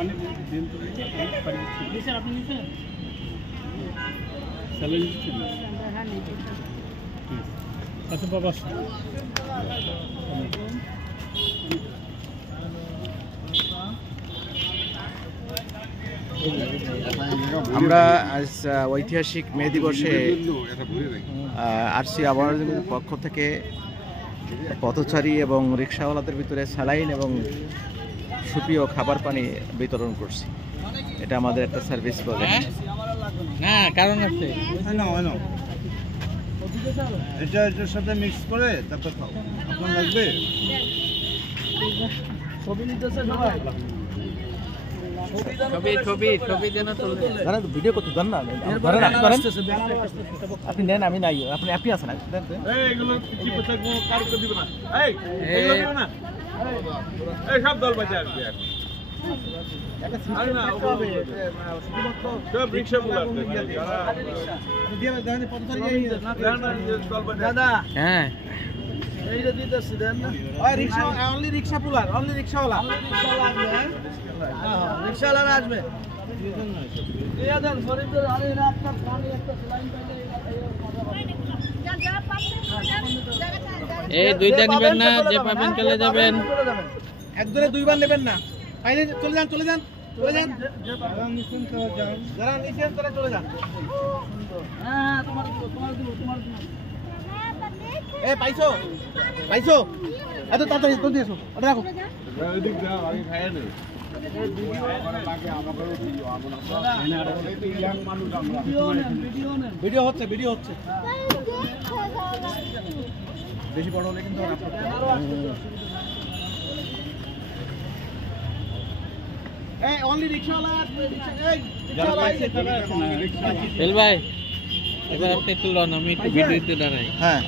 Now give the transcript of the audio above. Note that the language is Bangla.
পানি দিন তো পানি স্যার আপনি নিছেন স্যালাইন দিচ্ছেন হ্যাঁ নিচ্ছি আচ্ছা বাবা আমরা আজ ঐতিহাসিক মে দিবসে আরসি আবহাওয়ার পক্ষ থেকে পথচারী এবং রিক্সাওয়ালাদের ভিতরে স্যালাইন এবং সুপেয় খাবার পানি বিতরণ করছি। এটা আমাদের একটা সার্ভিস প্রজেক্ট। না কারণ আছে এটার সাথে মিক্স করে তারপর খাও। আপনার লাগবে ছবি নিতেছে সবাই ছবি যেন তুলবে ভিডিও করতে দেন না, আপনি নেন, আমি নাই, আপনি আছেন এইগুলো কি পয়সা কার করে দিবে না এই এগুলো দিবে না এই সব দল বাজে আসবে এখন আরে না সব রিকশা গুলো দাদা হ্যাঁ এইটা দিতেছি দেন না ওই রিকশা অনলি রিকশা পুলার অনলি রিকশাওয়ালা রিকশাওয়ালা আসবে দিয়া দেন ফরিদপুর আরে আপনার পানি একটা লাইন পাইলে এই দুইটা নেবেন না, যে পাবেন চলে যাবেন। একদরে দুইবার নেবেন না, পাইলে চলে যান চলে যান চলে যান, যারা নিচেন তারা চলে যান। হ্যাঁ তোমার এ পাইছো পাইছো এত তাড়াতাড়ি তো দিয়েছো, ওটা রাখো এদিক দাও আমি খাইয়ে নেই ভিডিও হচ্ছে বেশি বড় হলে কিন্তু এই অনলি রিকশাওয়ালা বেল ভাই এবার আপনি একটু লন, আমি একটু ভিডিওতে দাঁড়াই। হ্যাঁ